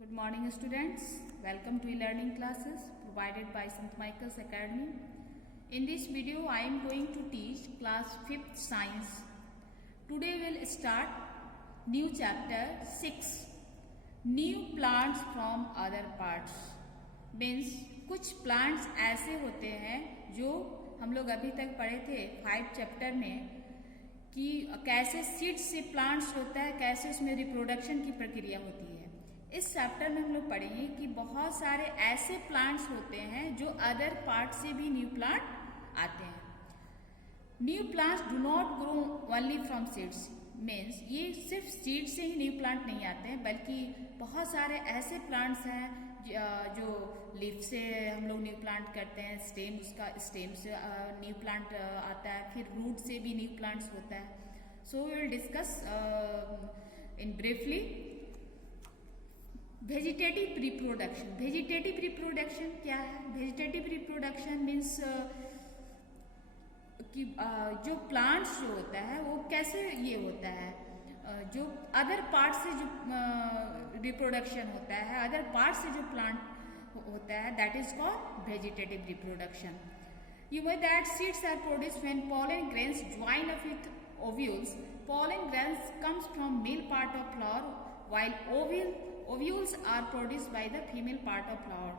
Good morning students, welcome to e-learning classes provided by St. Michael's Academy. In this video I am going to teach class 5th science. Today we will start new chapter 6, new plants from other parts. Means कुछ plants ऐसे होते हैं जो हम लोग अभी तक पढ़े थे 5 चैप्टर में कि कैसे सीड से प्लांट्स होता है, कैसे उसमें रिप्रोडक्शन की प्रक्रिया होती है. इस चैप्टर में हम लोग पढ़ेंगे कि बहुत सारे ऐसे प्लांट्स होते हैं जो अदर पार्ट से भी न्यू प्लांट आते हैं. New plants do not grow only from seeds. Means ये सिर्फ सीड से ही न्यू प्लांट नहीं आते हैं, बल्कि बहुत सारे ऐसे प्लांट्स हैं जो लीफ से हम लोग न्यू प्लांट करते हैं, स्टेम से न्यू प्लांट आता है, फिर रूट से भी न्यू प्लांट्स होता है. So we will discuss in briefly vegetative reproduction. Vegetative reproduction क्या है? वेजिटेटिव रिप्रोडक्शन मीन्स कि जो प्लांट्स जो होता है वो कैसे ये होता है, जो अदर पार्ट से जो रिप्रोडक्शन होता है, अदर पार्ट से जो प्लांट होता है, that is called vegetative reproduction. You know that seeds are produced when pollen grains join up with ovules. Pollen grains comes from male part of flower, while ovules are produced by the female part of flower.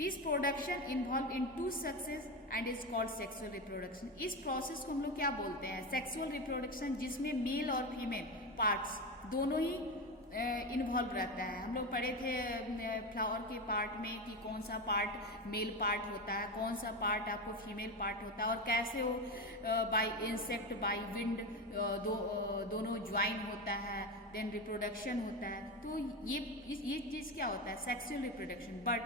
This production involved in two sexes and is called sexual reproduction. इस process को हम लोग क्या बोलते हैं? Sexual reproduction, जिसमें mail और female parts दोनों ही इन्वॉल्व रहता है. हम लोग पढ़े थे फ्लावर के पार्ट में कि कौन सा पार्ट मेल पार्ट होता है, कौन सा पार्ट आपको फीमेल पार्ट होता है, और कैसे वो बाय इंसेक्ट बाय विंड दोनों ज्वाइन होता है, देन रिप्रोडक्शन होता है. तो ये चीज़ क्या होता है? Sexual reproduction. But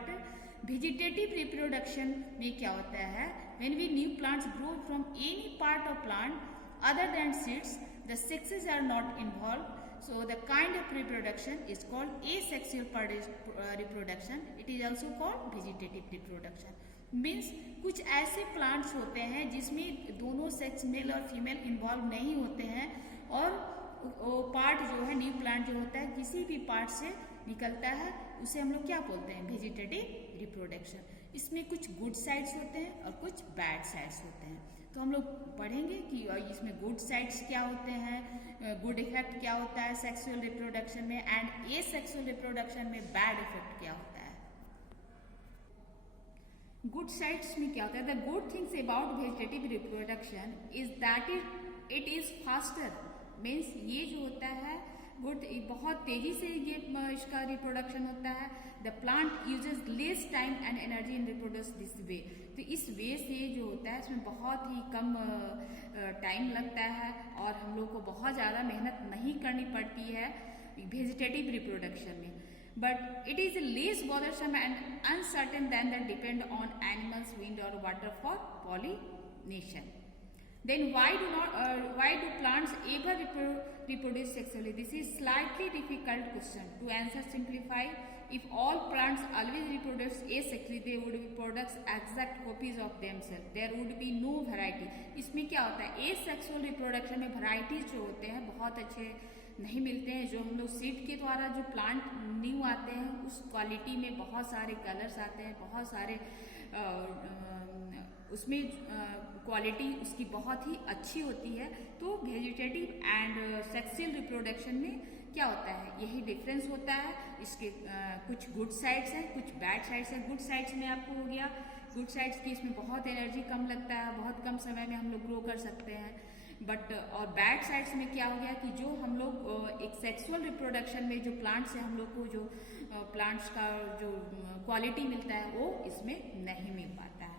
vegetative reproduction में क्या होता है? When we new plants grow from any part of plant other than seeds, the sexes are not involved, so the kind of reproduction is called asexual reproduction. It is also called vegetative reproduction. Means कुछ ऐसे plants होते हैं जिसमें दोनों sex mail और female involve नहीं होते हैं, और वो पार्ट जो है न्यू प्लांट जो होता है किसी भी पार्ट से निकलता है, उसे हम लोग क्या बोलते हैं? Vegetative reproduction. इसमें कुछ गुड साइड्स होते हैं और कुछ बैड साइड्स होते हैं. तो हम लोग पढ़ेंगे कि इसमें गुड साइड्स क्या होते हैं, गुड इफेक्ट क्या होता है सेक्सुअल रिप्रोडक्शन में, एंड एसेक्सुअल रिप्रोडक्शन में बैड इफेक्ट क्या होता है. गुड साइड्स में क्या होता है? The good things about vegetative reproduction is that it is faster. Means ये जो होता है गुड, बहुत तेजी से ये इसका रिप्रोडक्शन होता है. The plant uses less time and energy in reproduce this way. तो इस वे से जो होता है इसमें बहुत ही कम टाइम लगता है और हम लोग को बहुत ज़्यादा मेहनत नहीं करनी पड़ती है वेजिटेटिव रिप्रोडक्शन में. But it is less bothersome and uncertain then that depend on animals, wind और water for pollination. Then why do plants ever reproduce sexually? This is slightly difficult question to answer. Simplify. If all plants always reproduce asexually, they would be products exact copies of themselves. There would be no variety. इसमें क्या होता है? asexual reproduction में varieties जो होते हैं बहुत अच्छे नहीं मिलते हैं. जो हम लोग सीड के द्वारा जो प्लांट न्यू आते हैं उस क्वालिटी में बहुत सारे कलर्स आते हैं, बहुत सारे उसमें क्वालिटी उसकी बहुत ही अच्छी होती है. तो वेजिटेटिव एंड सेक्सुअल रिप्रोडक्शन में क्या होता है? यही डिफरेंस होता है. इसके कुछ गुड साइड्स हैं, कुछ बैड साइड्स हैं. गुड साइड्स में आपको हो गया, गुड साइड्स की इसमें बहुत एनर्जी कम लगता है, बहुत कम समय में हम लोग ग्रो कर सकते हैं. बट और बैड साइड्स में क्या हो गया कि जो हम लोग एक सेक्सुअल रिप्रोडक्शन में जो प्लांट से हम लोग को जो प्लांट्स का जो क्वालिटी मिलता है वो इसमें नहीं मिल पाता है.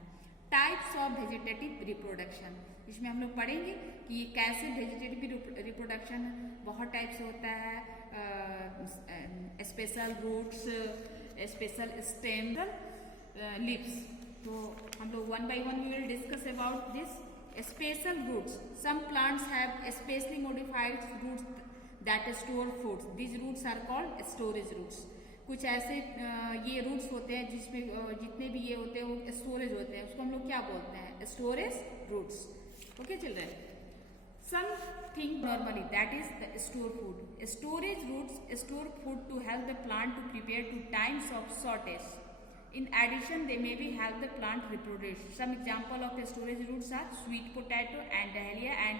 टाइप्स ऑफ वेजिटेटिव रिप्रोडक्शन, इसमें हम लोग पढ़ेंगे कि कैसे वेजिटेटिव रिप्रोडक्शन बहुत टाइप से होता है. Special roots, special stem, leaves. तो हम लोग one by one we will discuss about this. Special roots. Some plants have specially modified roots that store foods. These roots are called storage roots. कुछ ऐसे ये roots होते हैं जिसमें जितने भी ये होते हैं वो स्टोरेज होते हैं, उसको हम लोग क्या बोलते हैं? Storage roots. Okay children. something normally, that is the store food. Storage roots store food to help the plant to prepare to times of shortage. In addition, they may be help the plant reproduce. Some example of the storage roots are sweet potato and dahlia, and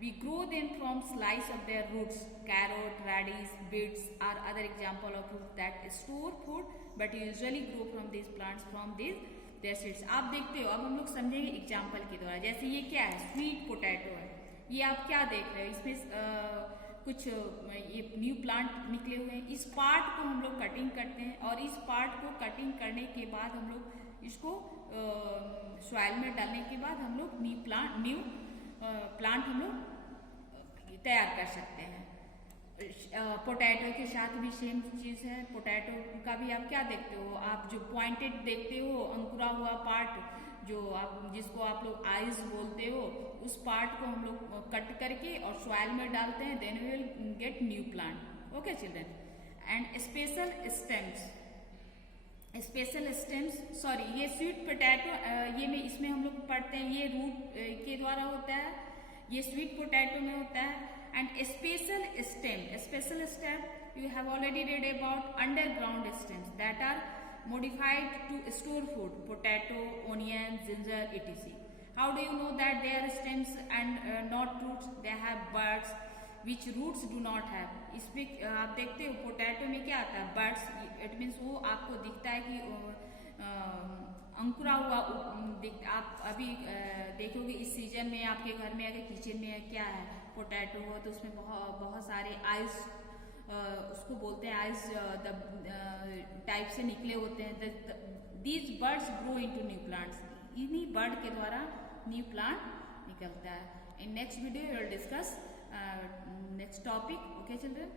we grow them from slice of their roots. Carrot, radish, beets are other example of roots that store food but usually grow from these plants from these their seeds. आप देखते हो, अब हम लोग समझेंगे example के द्वारा। जैसे ये क्या है, स्वीट पोटैटो है, ये आप क्या देख रहे हो, इसमें कुछ ये न्यू प्लांट निकले हुए हैं। इस पार्ट को हम लोग कटिंग करते हैं और इस पार्ट को कटिंग करने के बाद हम लोग इसको सॉइल में डालने के बाद हम लोग न्यू प्लांट हम लोग तैयार कर सकते हैं। पोटैटो के साथ भी सेम चीज़ है। पोटैटो का भी आप क्या देखते हो, आप जो पॉइंटेड देखते हो अंकुरा हुआ पार्ट, जो आप जिसको आप लोग आइज बोलते हो, उस पार्ट को हम लोग कट करके और सॉइल में डालते हैं, then we will get new plant. Okay children. And special stems sorry, ये स्वीट पोटैटो ये में इसमें हम लोग पढ़ते हैं, ये रूट के द्वारा होता है, ये स्वीट पोटैटो में होता है। And special stem you have already read about underground stems that are modified to store food, potato, onion, ginger, etc. How do you know that they are stems and not roots? They have buds which roots do not have. इसमें आप देखते हो potato में क्या आता है, buds, it means वो आपको दिखता है कि अंकुरा हुआ। आप अभी देखोगे इस सीजन में आपके घर में अगर किचन में क्या है, पोटैटो हो तो उसमें बहुत सारे आइस, उसको बोलते हैं आइस टाइप से निकले होते हैं। These birds grow into new plants, इन्हीं बर्ड के द्वारा न्यू प्लांट निकलता है। In next video we will discuss next topic. Okay children.